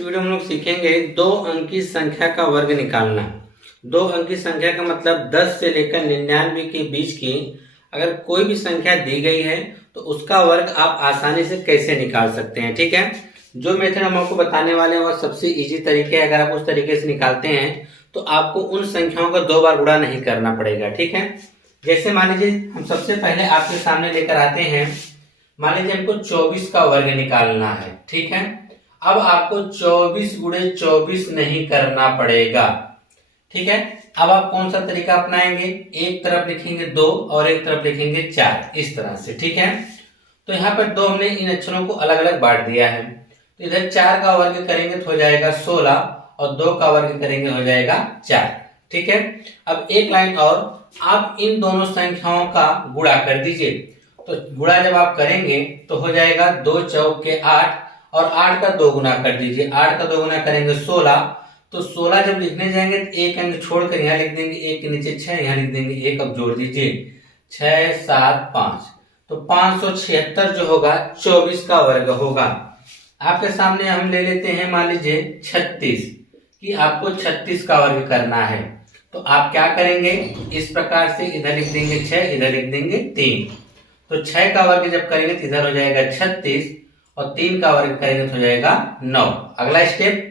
Video में हम लोग सीखेंगे दो अंकी संख्या का वर्ग निकालना। दो अंकी संख्या का मतलब 10 से लेकर 99 के बीच की अगर कोई भी संख्या दी गई है तो उसका वर्ग आप आसानी से कैसे निकाल सकते हैं। ठीक है, जो मेथड हम आपको बताने वाले हैं वह सबसे इजी तरीके है। अगर आप उस तरीके से निकालते हैं तो आपको उन संख्याओं का 2 बार गुणा नहीं करना पड़ेगा। ठीक है, जैसे मान लीजिए हम सबसे पहले आपके सामने लेकर आते हैं, मान लीजिए हमको 24 का वर्ग निकालना है। ठीक है, अब आपको 24 गुणे 24 नहीं करना पड़ेगा। ठीक है, अब आप कौन सा तरीका अपनाएंगे, एक तरफ लिखेंगे 2 और एक तरफ लिखेंगे 4, इस तरह से। ठीक है, तो यहाँ पर 2 हमने इन अक्षरों को अलग अलग बांट दिया है, तो इधर 4 का वर्ग करेंगे तो हो जाएगा 16 और 2 का वर्ग करेंगे हो जाएगा 4। ठीक है, अब एक लाइन और, आप इन दोनों संख्याओं का गुणा कर दीजिए। तो गुणा जब आप करेंगे तो हो जाएगा 2 चौके 8 और 8 का 2 गुना कर दीजिए। 8 का 2 गुना करेंगे 16, तो 16 जब लिखने जाएंगे तो एक अंक छोड़कर यहाँ लिख देंगे, एक के नीचे 6, यहाँ लिख देंगे 1। अब जोड़ दीजिए 6 7 5, तो 576 जो होगा 24 का वर्ग होगा। आपके सामने हम ले लेते हैं मान लीजिए 36 कि आपको 36 का वर्ग करना है, तो आप क्या करेंगे, इस प्रकार से इधर लिख देंगे 6, इधर लिख देंगे 3। तो 6 का वर्ग जब करेंगे तो इधर हो जाएगा 36 और 3 का वर्ग करेंगे तो हो जाएगा 9। अगला स्टेप,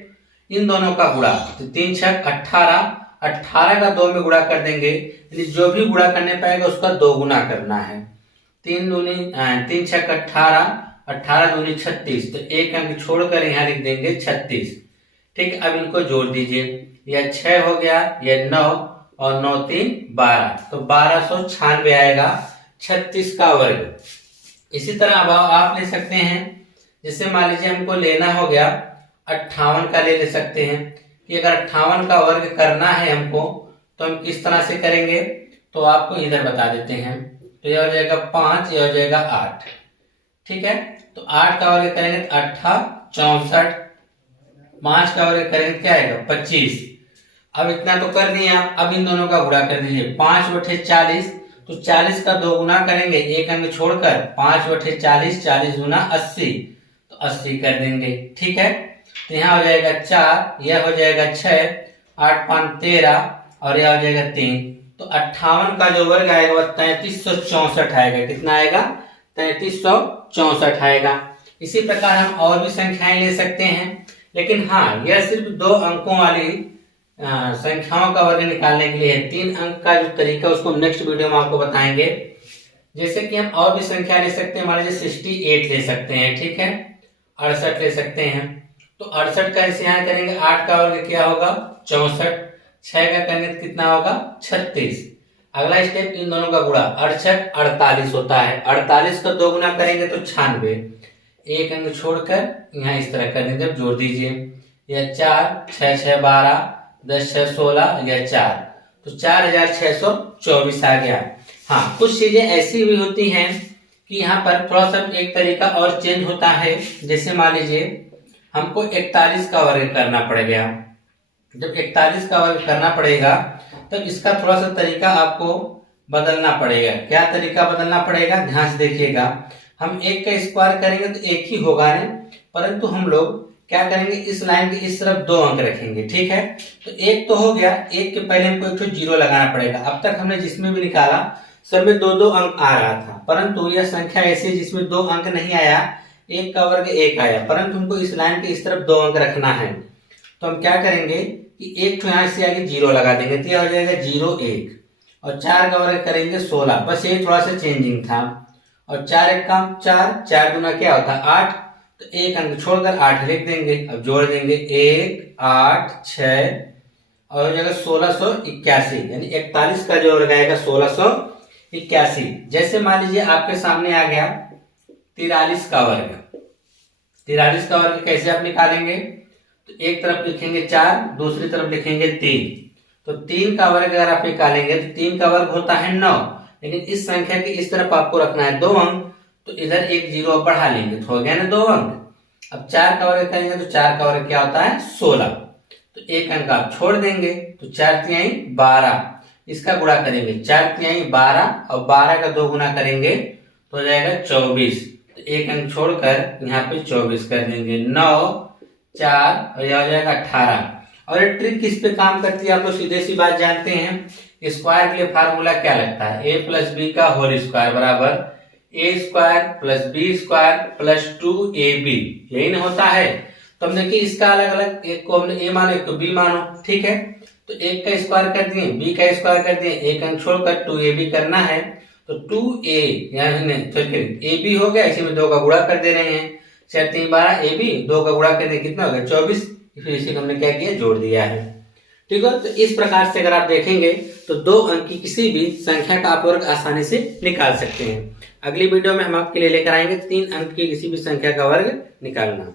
इन दोनों का गुणा, तो 3 6 18, 18 का 2 में गुणा कर देंगे, यानी जो भी गुणा करने पाएगा उसका 2 गुना करना है। 3 6 18, 18 दूनी 36, तो एक अंक छोड़कर यहाँ लिख देंगे 36। ठीक, अब इनको जोड़ दीजिए, यह 6 हो गया, यह 9 और 9 3 12, तो 1296 आएगा 36 का वर्ग। इसी तरह अब आप ले सकते हैं, जैसे मान लीजिए हमको लेना हो गया 58 का, ले सकते हैं कि अगर 58 का वर्ग करना है हमको तो हम किस तरह से करेंगे, तो आपको इधर बता देते हैं। तो यह हो जाएगा 5, यह हो जाएगा 8। ठीक है, तो 8 का वर्ग करेंगे तो 8 64, 5 का वर्ग करेंगे क्या आएगा 25। अब इतना तो कर दिए आप, अब इन दोनों का गुणा कर दीजिए, 5 बटे 40, तो 40 का 2 गुना करेंगे, एक अंक छोड़कर 5 बटे 40, 40 गुना 80, तो 80 कर देंगे। ठीक है, तो यहाँ हो जाएगा 4, यह हो जाएगा 6, 8 5 13 और यह हो जाएगा 3, तो 58 का जो वर्ग आएगा वह 3364 आएगा। कितना आएगा, 3364 आएगा। इसी प्रकार हम और भी संख्याएं ले सकते हैं, लेकिन हाँ, यह सिर्फ 2 अंकों वाली संख्याओं का वर्ग निकालने के लिए है। 3 अंक का जो तरीका उसको नेक्स्ट वीडियो में आपको बताएंगे। जैसे कि हम और भी संख्या ले सकते हैं, मान लीजिए 68 ले सकते हैं। ठीक है, 68 ले सकते हैं, तो 68 का इसे यहाँ करेंगे, 8 का वर्ग क्या होगा 64, 6 का करेंगे तो कितना होगा 36। अगला स्टेप, इन दोनों का गुणा, 68 48 होता है, 48 का 2 गुना करेंगे तो 96, एक अंक छोड़कर यहाँ इस तरह कर देंगे, जोड़ दीजिए, यह 4 6 6 12, 10 6 16, यह 4, तो 4624 आ गया। हाँ, कुछ चीजें ऐसी भी होती हैं कि यहाँ पर थोड़ा सा एक तरीका और चेंज होता है। जैसे मान लीजिए हमको 41 का वर्ग करना पड़ गया, जब 41 का वर्ग करना पड़ेगा तब इसका थोड़ा सा तरीका आपको बदलना पड़ेगा। क्या तरीका बदलना पड़ेगा, ध्यान से देखिएगा। हम 1 का स्क्वायर करेंगे तो 1 ही होगा ना, परंतु हम लोग क्या करेंगे, इस लाइन के इस तरफ 2 अंक रखेंगे। ठीक है, तो 1 तो हो गया, 1 के पहले हमको एक 0 लगाना पड़ेगा। अब तक हमने जिसमें भी निकाला सब में 2 अंक आ रहा था, परंतु यह संख्या ऐसी जिसमें 2 अंक नहीं आया, 1 का वर्ग 1 आया, परंतु हमको इस लाइन के इस तरफ 2 अंक रखना है। तो हम क्या करेंगे कि एक यहाँ से आगे 0 लगा देंगे, तो यह हो जाएगा 0 1, और 4 का वर्ग करेंगे 16, बस ये थोड़ा सा चेंजिंग था। और 4 1 का 4, 4 गुना क्या होता है 8, तो एक अंक छोड़कर 8 लिख देंगे। अब जोड़ देंगे 1 8 6 और हो जाएगा 1681, यानी 41 का जो वर्ग आएगा 1681। जैसे मान लीजिए आपके सामने आ गया 43 का वर्ग। 43 का वर्ग कैसे आप निकालेंगे, तो एक तरफ लिखेंगे 4, दूसरी तरफ लिखेंगे 3, तो 3 का वर्ग अगर आप निकालेंगे तो 3 का वर्ग होता है 9, लेकिन इस संख्या के इस तरफ आपको रखना है 2 अंक, तो इधर एक 0 बढ़ा लेंगे तो हो गया ना 2 अंक। अब 4 का वर्ग करेंगे तो 4 का वर्ग क्या होता है 16, तो एक अंक आप छोड़ देंगे, तो 4 तिहाई 12, इसका गुणा करेंगे 4 तिहाई 12 और 12 का 2 गुना करेंगे तो हो जाएगा 24, तो एक अंक छोड़कर यहाँ पे 24 कर देंगे। 9 4 और यह हो जाएगा 18। और ये ट्रिक किस पे काम करती है आप लोग सीधे सी बात जानते हैं। स्क्वायर के लिए फार्मूला क्या लगता है, a प्लस बी का होल स्क्वायर बराबर a square plus B square plus 2ab, यही ना होता है। तो हम देखिए इसका अलग अलग, एक को हमने a मानो एक को b मानो, ठीक है। तो एक का स्क्वायर कर दिए, b का स्क्वायर कर दिए, एक अंक छोड़कर 2ab करना है। तो 2a यानी ab हो गया, इसी में 2 का गुणा कर दे रहे हैं, 4 3 12 ab, 2 का गुणा कर दिए कितना हो गया 24, फिर इसी को हमने क्या किया जोड़ दिया है, ठीक है। तो इस प्रकार से अगर आप देखेंगे तो 2 अंक की किसी भी संख्या का आप वर्ग आसानी से निकाल सकते हैं। अगली वीडियो में हम आपके लिए लेकर आएंगे 3 अंक की किसी भी संख्या का वर्ग निकालना।